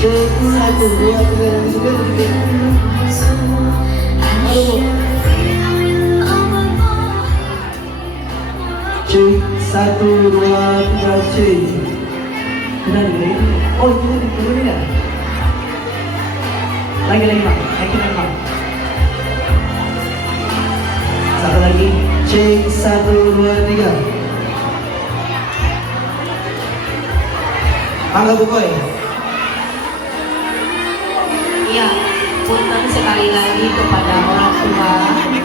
Cek 1, 2, 3 dan juga aduh. Cek 1, 2, 3 cek. Benar ini? Oh ini ya? Lagi bang, bang. Satu lagi, cek 1, 2, 3. Mangga Bukoy. Ya, punten sekali lagi kepada orang tua,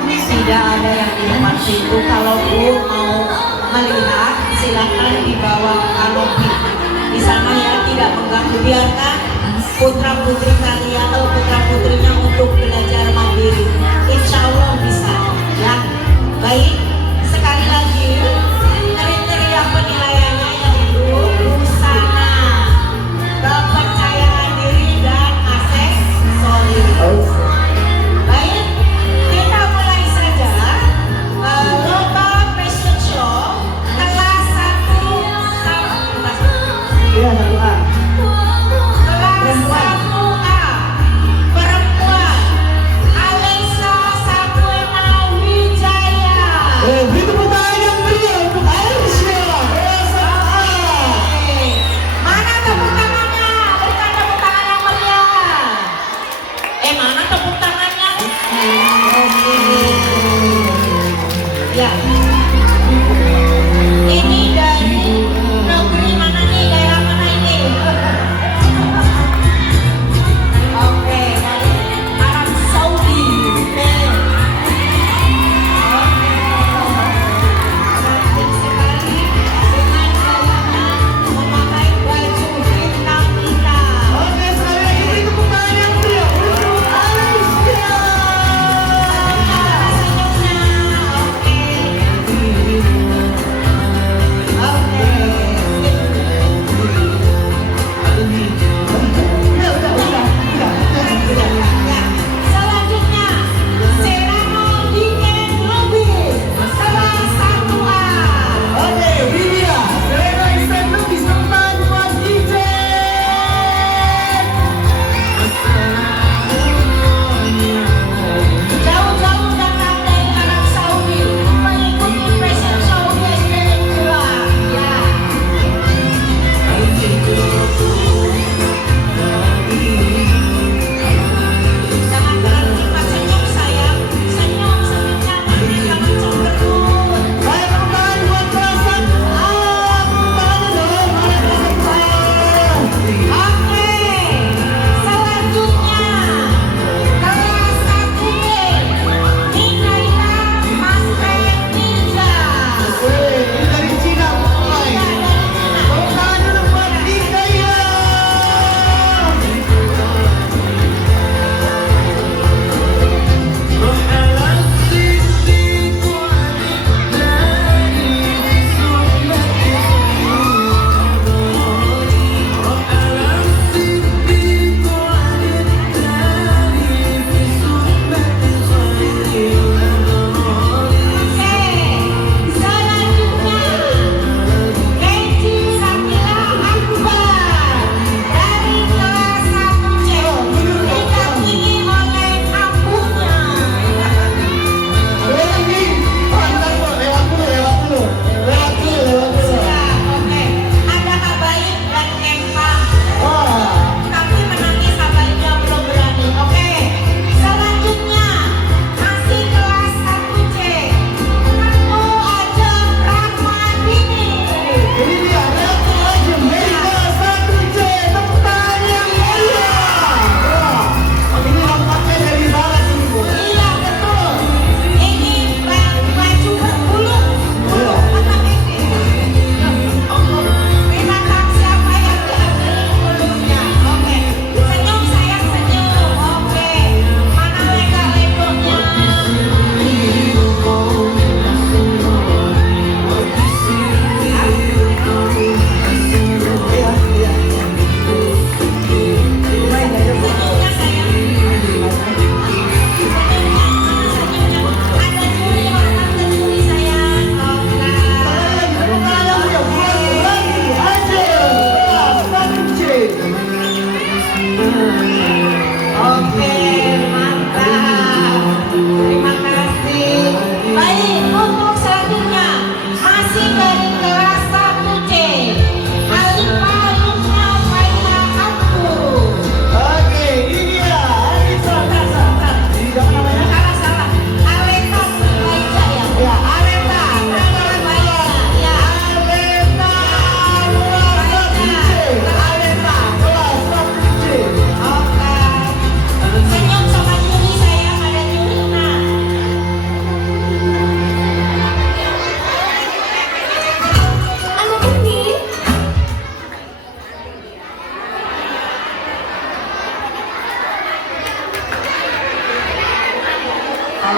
tidak ada yang di depan pintu. Kalau Bu mau melihat, silakan dibawa kanopi. Di sana ya, tidak mengganggu. Biarkan putra putri kalian atau putra putrinya untuk belajar mandiri. Insya Allah bisa. Ya, baik. Sekali lagi, kriteria penilaiannya yaitu busana, kepercayaan diri dan aksesoris. Baik, kita mulai saja lomba fashion show kelas 1 Iya, 1A. kelas 1A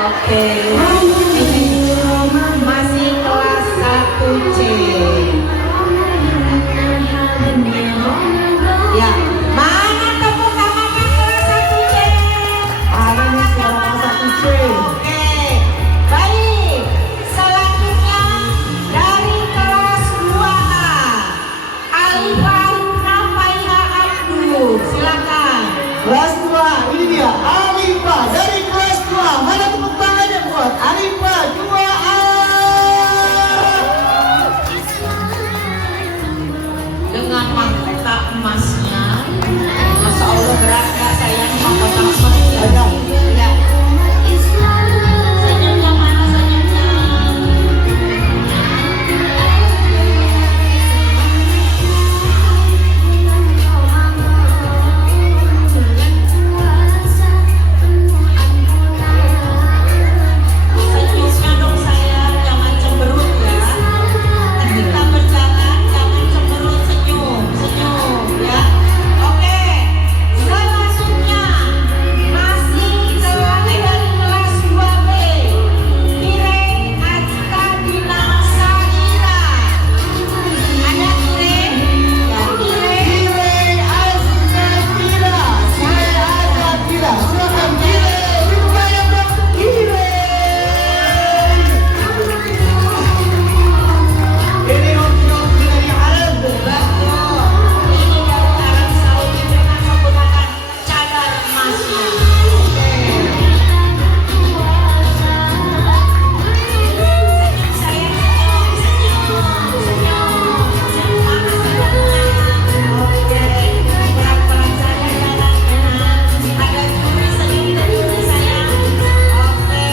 Oke. Ini masih kelas 1C. Ya, mana tepuk tangannya kelas 1C? Ada nih sekarang satu C. Oke, baik. Selanjutnya dari kelas 2A, Alifah Nafaiha Abdul. Silakan. Kelas 2, ini dia Alifah dari kelas 2. Mana tepuk tangannya buat Alifah 2A? Dengan mahkota emasnya, Masya Allah berat nggak sayang mahkota emasnya? Ada. Ya. Senyumnya mana senyumnya? Senyumnya dong sayang, jangan cemberut ya. Ketika berjalan jangan cemberut, senyum, senyum ya. Oke, selanjutnya masih dari kelas 2B, Kirei Azka Dina Saira. Ada Kirei? Ya, Kirei. Kirei Azkatira. Saya Azkatira. Silakan Kirei. Dibuka yang dong. Kirei. Ini untuk dari Arab. Betul. Ini dari Arab Saudi dengan menggunakan cadar emasnya. Senyum sayang, senyum, senyum, senyum. Mana senyumnya? Oke, pelan-pelan saja jalannya. Ada juri senyum sayang. Oke.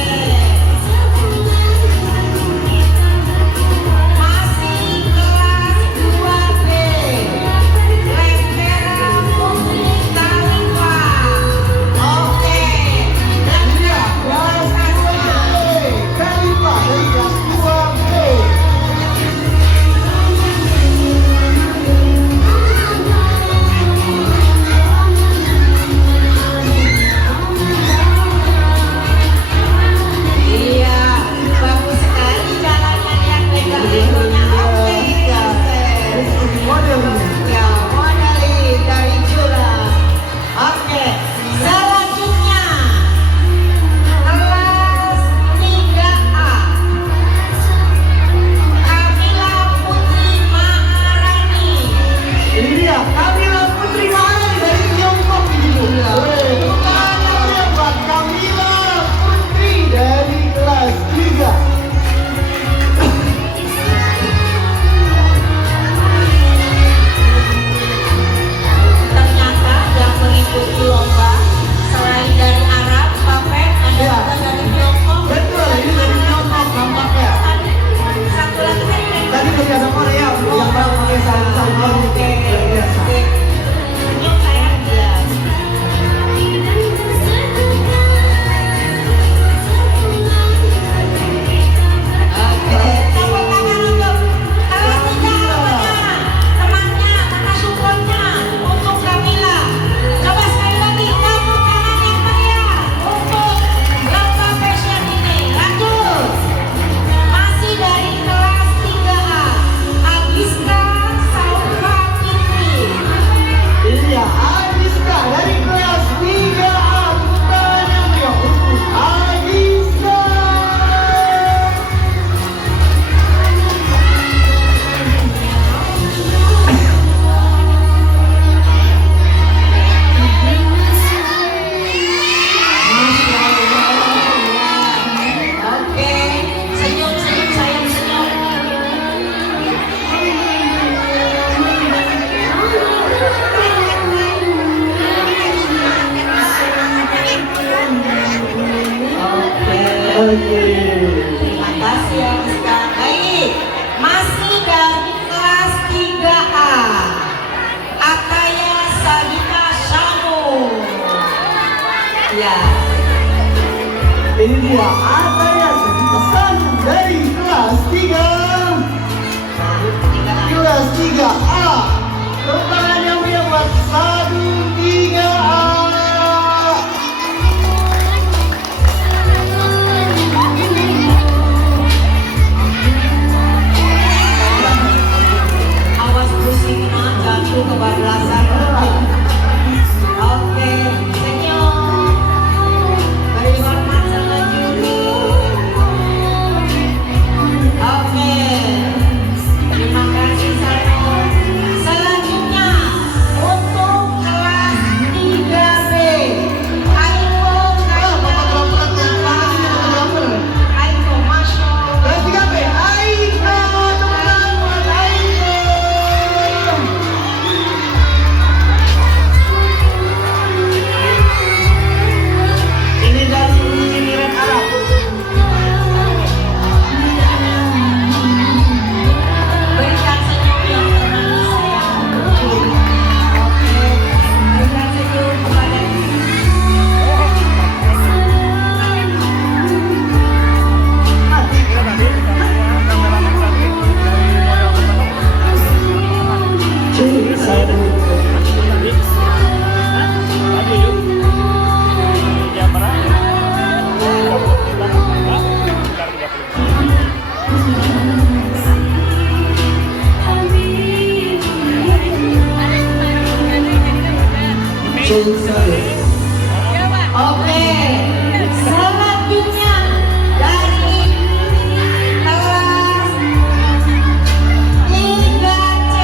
Masih kelas 2B, Lentera Putri Talifa. Oke, dan Iya, kelas 2B. Khalifah dari kelas 2B. iya, bagus sekali jalannya yang legal-legalnya. Oke, Model ini. ya, modali dari Jura. Oke, selanjutnya kelas 3A, Kamila Putri Maharani. Ini dia Kamila Putri Maharani dari Tiongkok ini Bu. Bukan namanya buat Kamila Putri dari kelas 3. Ternyata yang mengikuti lomba selain dari Arab, Bapak, ada Ya. juga dari Tiongkok. Betul, ini dari Tiongkok nampaknya. Satu lagi dari Tadi masih ada Korea yang baru pakai sarung-sarung Oke, luar biasa. oke. Senyum sayang, ya. Oke, tepuk tangan untuk kelas 3 apanya? Temannya, mana support-nya untuk Kamila. Coba sekali lagi, tepuk tangan yang meriah untuk lomba fashion ini. Lanjut. Masih dari kelas 3A, Agiska Saura Fitri. Ini dia Agiska dari kelas 3A. Tanya beliau untuk Agiska. Masya Allah. Oke, senyum, senyum, sayang, senyum. Oke. Oke. Terima kasih ya Rizka. Baik, masih dari kelas 3A, Ataya Sabina Shamu. Ya, Ini dia Ataya pesan dari kelas 3. Kelas 3A. Tepuk tangan yang meriah buat 1 3A. Jauh sekali. Oke, selanjutnya dari kelas 3C.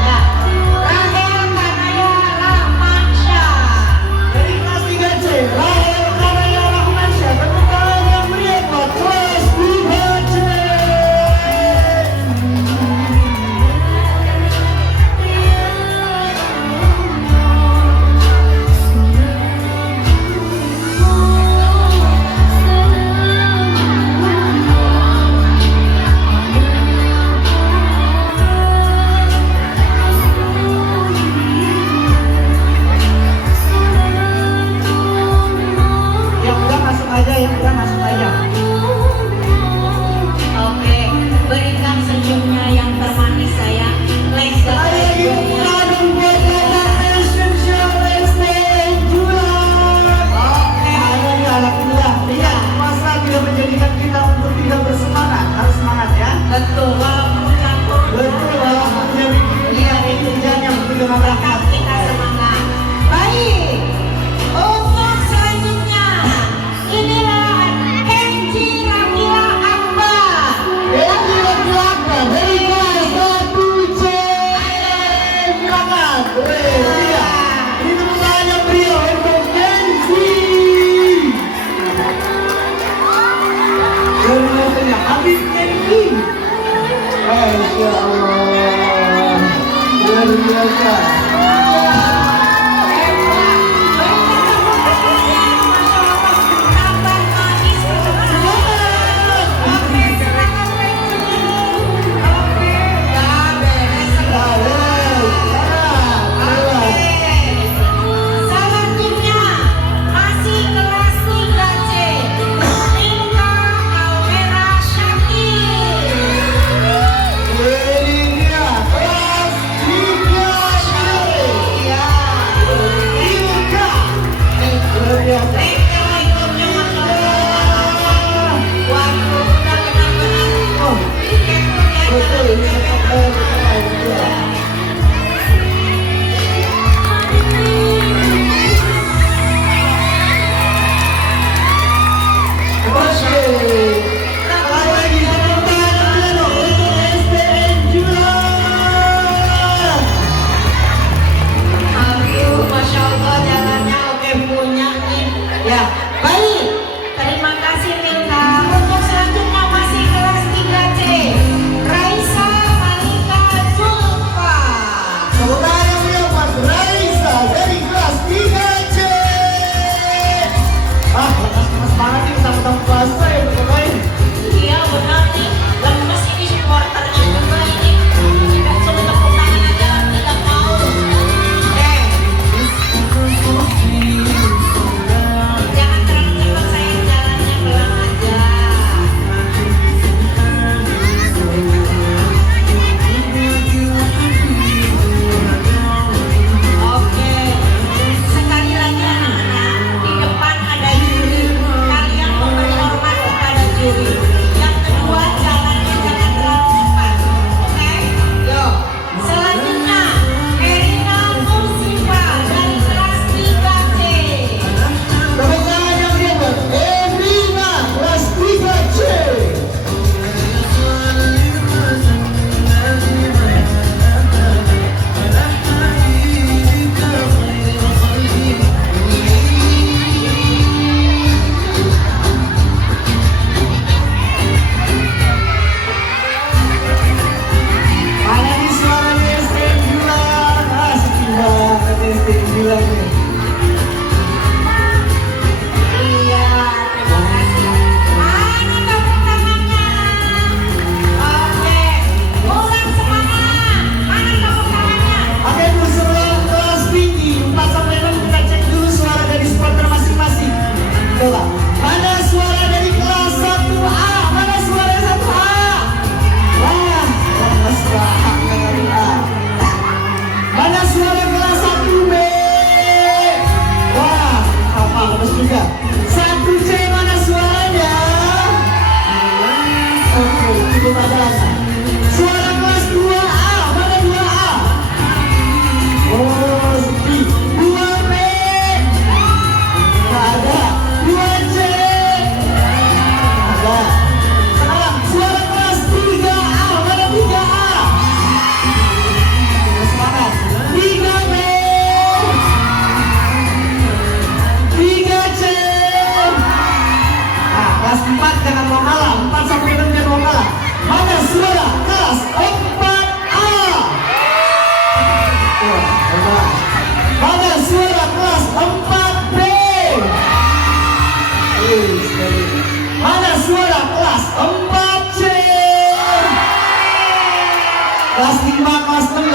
Ya, Rahel Kanaya Rahmansyah. Dari kelas 3C, Rahel Kanaya Rahmansyah. Tepuk tangan yang meriah buat kelas 3C. Yang udah masuk aja, yang udah masuk aja. Oke, berikan senyumnya yang termanis sayang. Let's go. Saya ingin mengadu buat Kata Fashion Show. Let's stay juara. Oke. Ada nih alhamdulillah. Iya, masa tidak menjadikan kita untuk tidak bersemangat. Harus semangat ya. Betul, walaupun campur. Betul, walaupun jadi Iya, kerjanya begitu dengan tetap rakyat. kita semangat. Baik, untuk selanjutnya inilah Kenji Rakila Akbar. Kenji Rakila Akbar dari kelas 1C. Silakan. Iya. Ini tepuk tangan yang meriah untuk Kenji. Dan biasanya Habib Kenji. Masya Allah. Luar biasa. Selanjutnya masih kelas 3C, Milka Almera Syakir. Ini dia kelas 3C.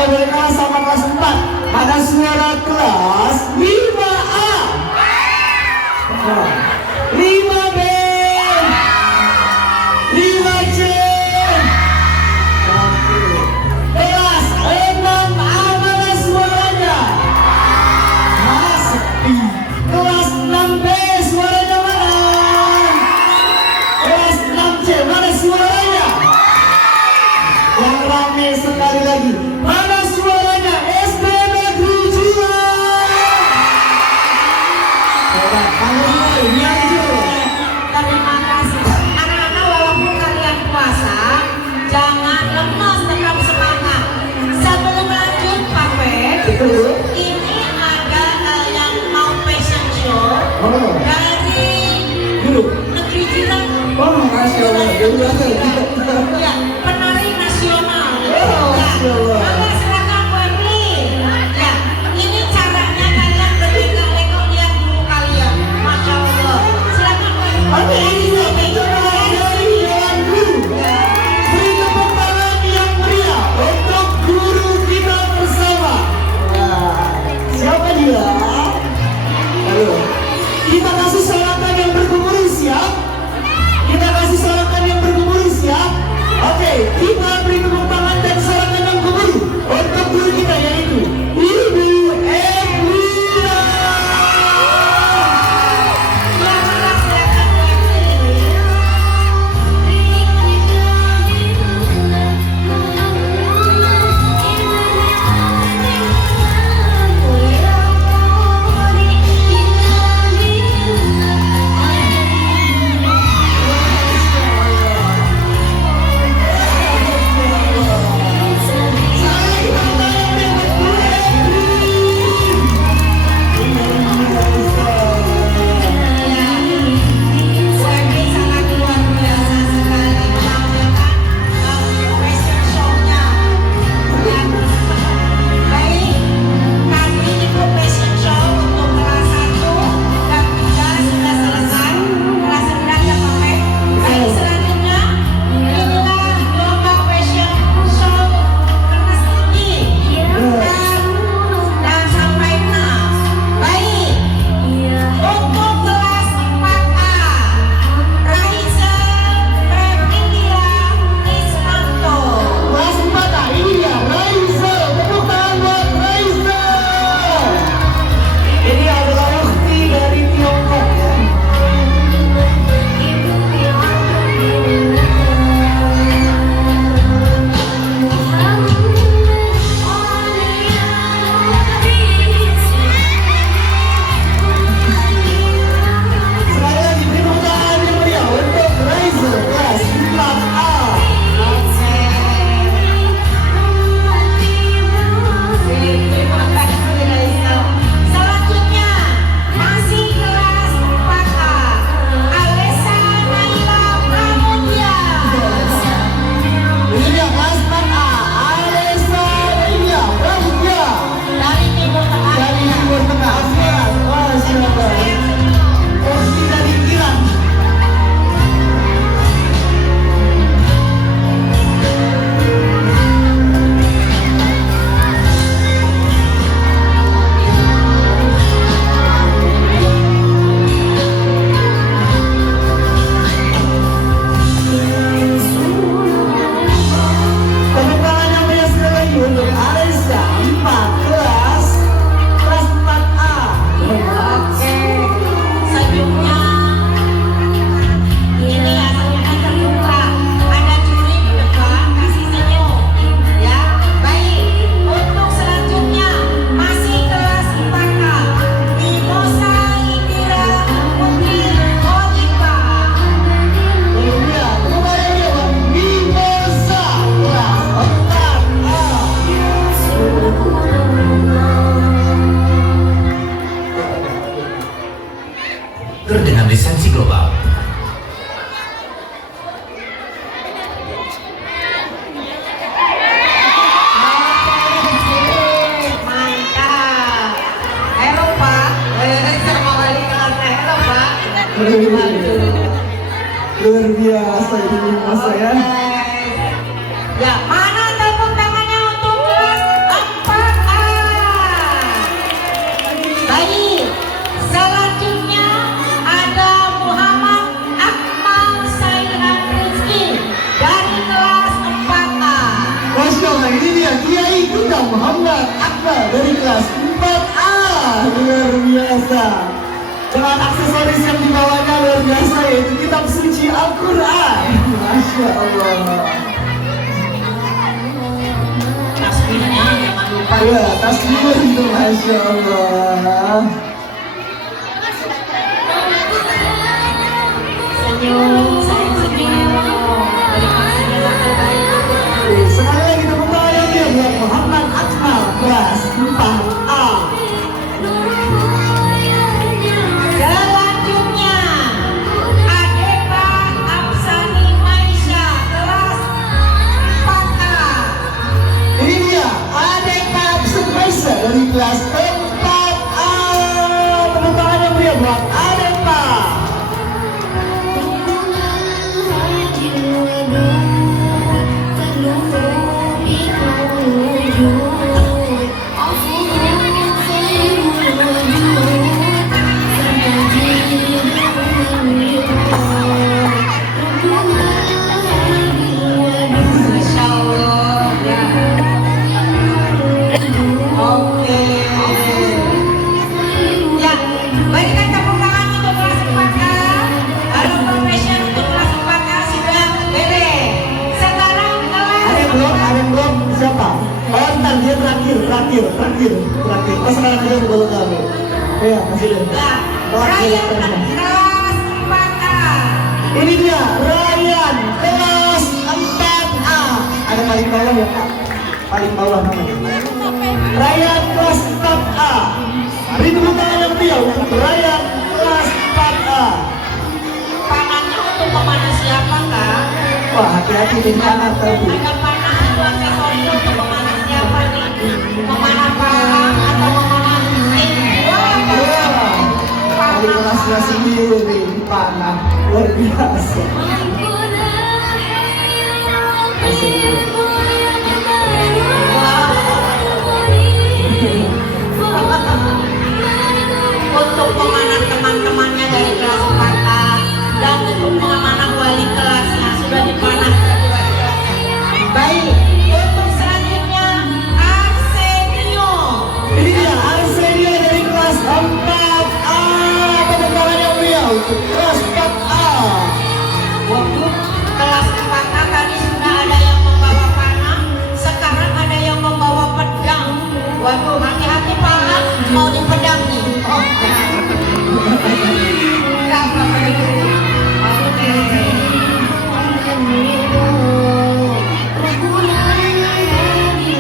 boleh kalah sama kelas 4. Ada suara kelas 5A, 5B, 5C, kelas 6A. Mana suaranya? Sepi. Kelas 6B suaranya mana? Kelas 6C mana suaranya? Yang rame sekali lagi. Mana suaranya? SD Negeri Jilang. Coba kamu maju. Terima kasih. Anak-anak, walaupun kalian puasa, jangan lemas, tetap semangat. Sebelum lanjut, Pak Pep, Betul. ini ada yang mau fashion show Oh. dari Dulu. Negeri Jilang. Oh, Masya Allah. Ya, penari nasional. Oh, Masya Allah. Maka silakan Bu Emily. Ya, ini caranya kalian berlengkak-lengkok, lihat dulu kalian. Masya Allah. Silakan Bu Emily. Oke, ini dia pencerahan dari Dewan Guru. Beri tepuk tangan yang meriah untuk guru kita bersama. Nah, siapa dia? Halo. Kita kasih sorakan yang bergemuruh, siap? Kita kasih sorakan yang bergemuruh, siap? Oke, kita beri tepuk tangan dan sorakan yang gemuruh untuk guru kita, yaitu Ibu Emlia. Silakan Bu Emily. Kelas 4A, ini dia Raisa. Tepuk tangan buat Raisa. Ini adalah ukti dari Tiongkok ya. Sekali lagi beri tepuk tangan yang meriah untuk Raisa kelas 4A. Selanjutnya masih kelas 4A, Alessa Naila Pramudia. Ini dia kelas 4A, Alessa Naila Pramudia Dari Timur Tengah. dari Timur Tengah. Siap, Masya Allah. Porsi dari Iran. Tepuk tangan yang meriah sekali lagi untuk Alessa 4 kelas 4A. Oke, selanjutnya ini ya, selanjutnya terbuka. Ada juri di depan, kasih senyum. Ya, baik. Untuk selanjutnya masih kelas 4A, Mimosa Indira Putri Oliva. Ini dia, tepuk tangan yang meriah buat Mimosa kelas 4A. dengan lisensi global. Mantap. Halo Pak. Sama wali kelasnya. Halo Pak. Luar biasa ini Mimosa ya. Ya, mana tepuk tangannya untuk kelas 4A? Muhammad Akmal dari kelas 4A. Luar biasa. Dengan aksesoris yang dibawanya luar biasa, yaitu kitab suci Al-Quran. Masya Allah. Tasbihnya jangan lupa. Ya, tasbih itu Masya Allah. Senyum, sayang senyum. Terima kasih yang terbaik. Sekali lagi tepuk tangan ya buat Muhammad Akmal kelas 4A. Selanjutnya Adepa Absani Maisha kelas 4A. Ini dia Adepa Absen Maisa dari kelas 4A. Tepuk tangan yang meriah buat Adepa. Masya Allah ya. Oke. Ya, berikan tepuk tangan untuk kelas 4A. Halo profession untuk kelas 4A sudah beres. Sekarang Ada yang belum siapa? Oh, ntar dia terakhir. Oh, sekarang aja sebelum kami. Ya, masih ada. Ryan kelas 4A. Ini dia Ryan kelas 4A. Ada paling bawah ya Kak? Paling bawah namanya. Ryan kelas 4A. Beri tepuk tangan yang meriah untuk Ryan kelas 4A. Panahnya untuk memanah siapa Kak? Wah, hati-hati di tangan tahu. Ada panah itu aksesoris untuk memanah siapa nih? Memanah parang atau memanah ting? Dari kelasnya sendiri panah luar biasa. Untuk memanah teman-temannya dari kelas 4A dan untuk memanah wali kelasnya sudah dipanah. Baik, untuk selanjutnya Arsenio. Ini dia Arsenio dari kelas 4A. Tepuk tangan yang meriah untuk kelas 4A. Waktu kelas 4A tadi sudah ada yang membawa panah, sekarang ada yang membawa pedang. Waduh, hati-hati Pak, mau dipedang nih. Oh, enggak apa-apa itu. Oke.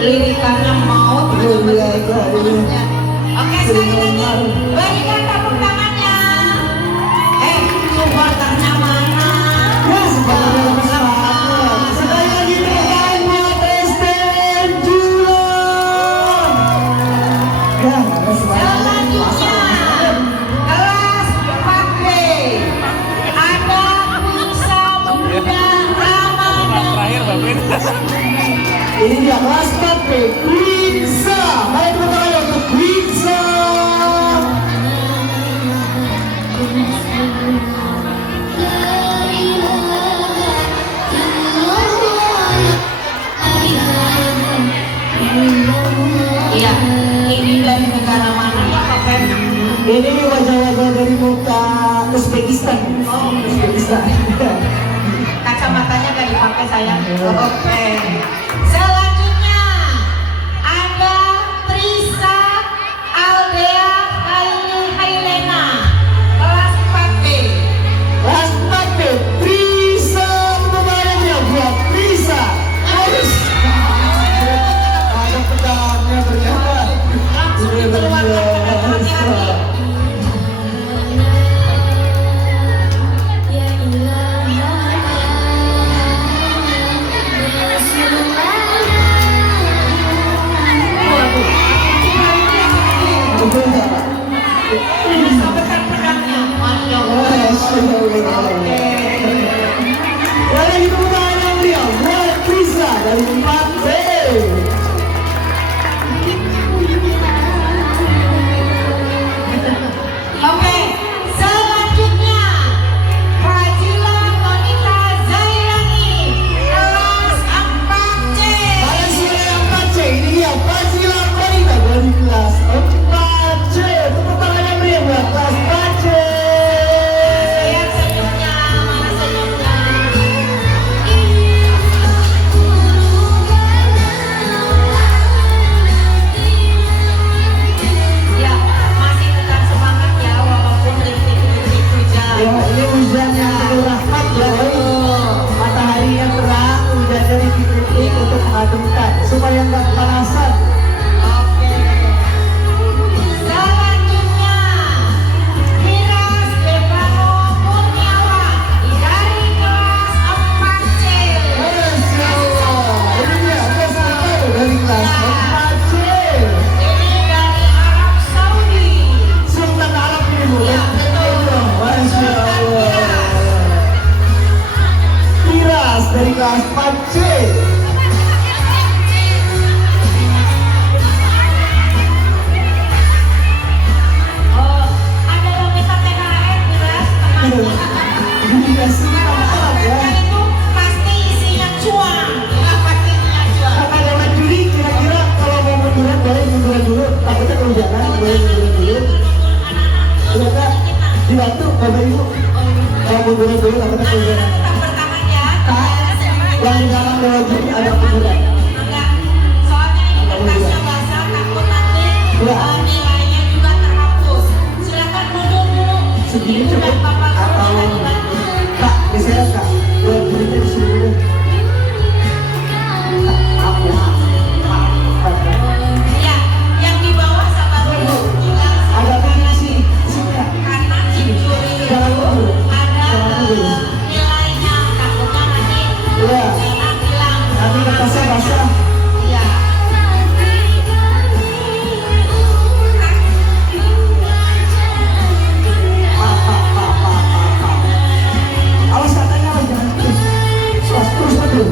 Lirikannya mau Luar biasa ini. Oke, sekali lagi berikan tepuk tangannya. Supporternya mana? Ya, sebenarnya lepas banget. Sekali lagi tepuk tangan buat Esteban Julian. Ya, ada Selanjutnya kelas 4B ada Musa Muda Ramadan. Ini dia kelas 4B Quinza. Mari tepuk tangan untuk Quinza. Iya, ini dari negara mana ya Pak Pen? Ini wajah-wajah dari muka Uzbekistan. Oh, Uzbekistan. kacamatanya gak dipakai sayang. Oke. Selanjutnya ada Trisa Aldea Hailena kelas 4B. Kelas 4B Trisa. Pembayarannya buat Trisa. Harus ada pedangnya ternyata. Langsung dikeluarkan pedang, hati-hati. Bisa besar pedangnya, Masya Allah. Lagi tepuk tangan yang meriah buat Trisa dari 4B. Oke, selanjutnya Fazila Monita Zairani kelas 4C. Kalian sudah yang 4C. Ini dia Fazila kehujanan, boleh munduran dulu. Udah kak, dibantu bapak ibu. Kalau munduran dulu takutnya kehujanan. Kak, yang di dalam lewat gini ada munduran. Soalnya ini kertasnya basah, takut nanti Iya. nilainya juga terhapus. Silakan mundur dulu. Segini Ibu dan cukup bapak guru atau bisa dibantu. kak geser kak, lewat gini di sini dulu. Kak, aku Ya, yang di bawah sabar dulu. Juga agak kanan di sini, kak. karena curi Jangan itu dulu. ada Jangan dulu. nilainya. Takutnya nanti Iya. jangan hilang. Nanti kertasnya basah. Iya. Awas katanya awas jangan terus betul.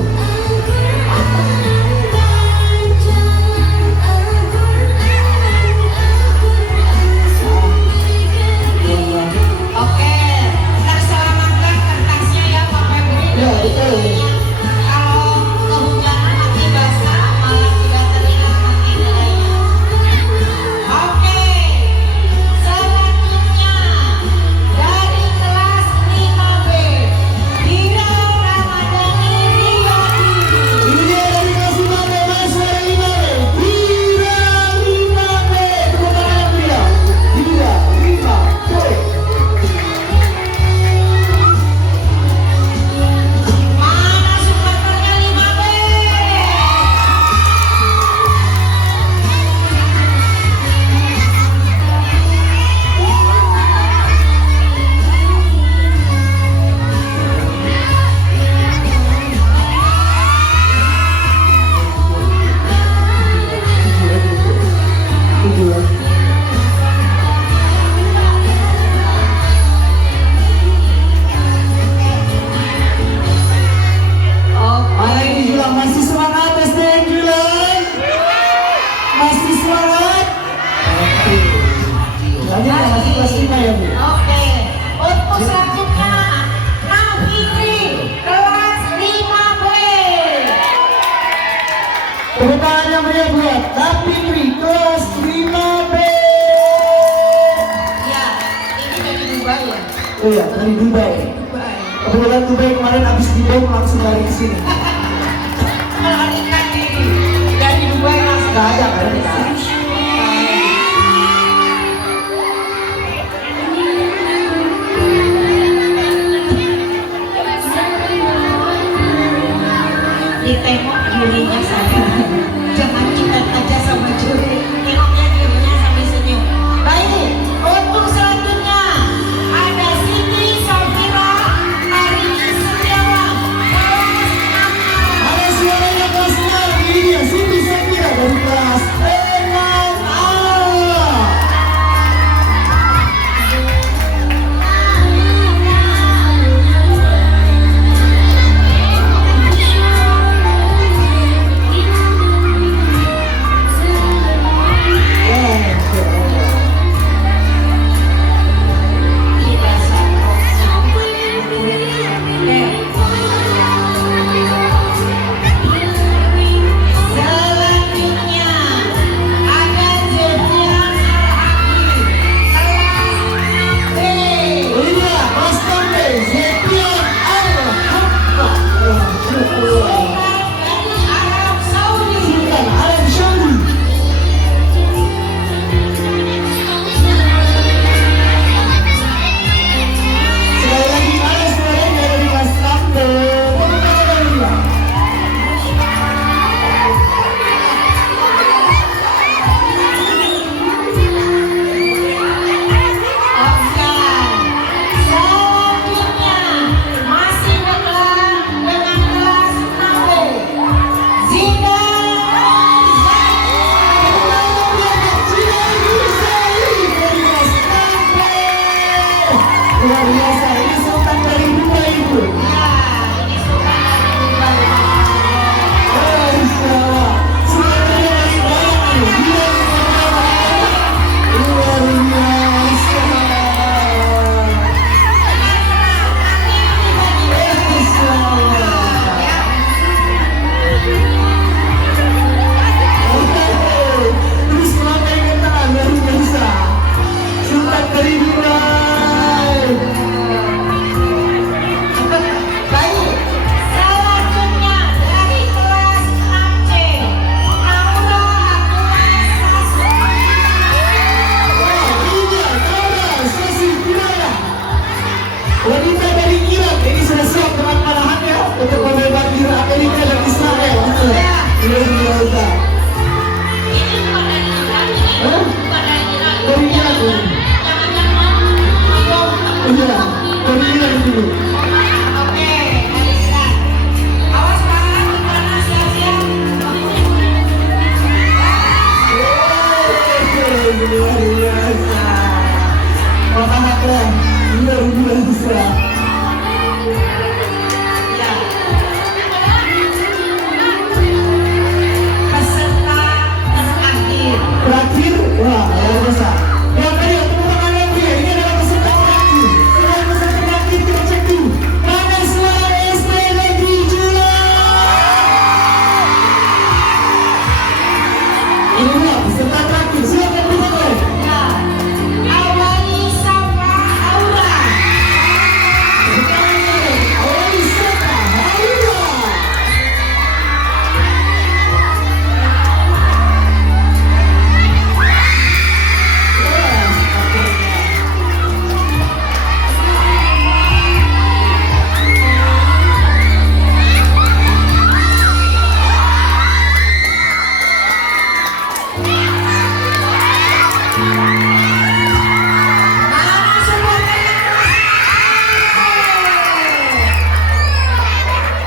Oke, terselamatkan kertasnya ya Bapak Ibu. Ya betul. Kalau kehujanan nanti basah malah tidak terlihat nanti nilainya. Oke, selanjutnya dari kelas 5B Dira Ramadhani Riyadi. Ini dia dari kelas 5B, mahasiswa 5B. Dira 5B. Tepuk tangan yang meriah. Dira 5B. Mana supporternya 5B? Tujuan. Mana ini Julang? Masih semangat SDN Julang? Masih semangat? Oke. Jadi masih kelas 5 ya Bu? Oke, untuk selanjutnya Nafitri kelas 5B. Tepuk tangan yang meriah buat Nafitri kelas 5B. Ya, ini dari Dubai ya. Oh iya, dari Dubai. Dubai. Kebetulan Dubai kemarin habis dibom langsung lari ke sini. Melarikan diri dari Dubai langsung. Nggak ada kan? Nggak ada. Ditengok dirinya saja, jangan kita aja sama juri. Tengoknya dirinya sambil senyum. Baik, untuk selanjutnya ada Siti Safira Arini Setiawan kelas 6B.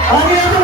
Oke,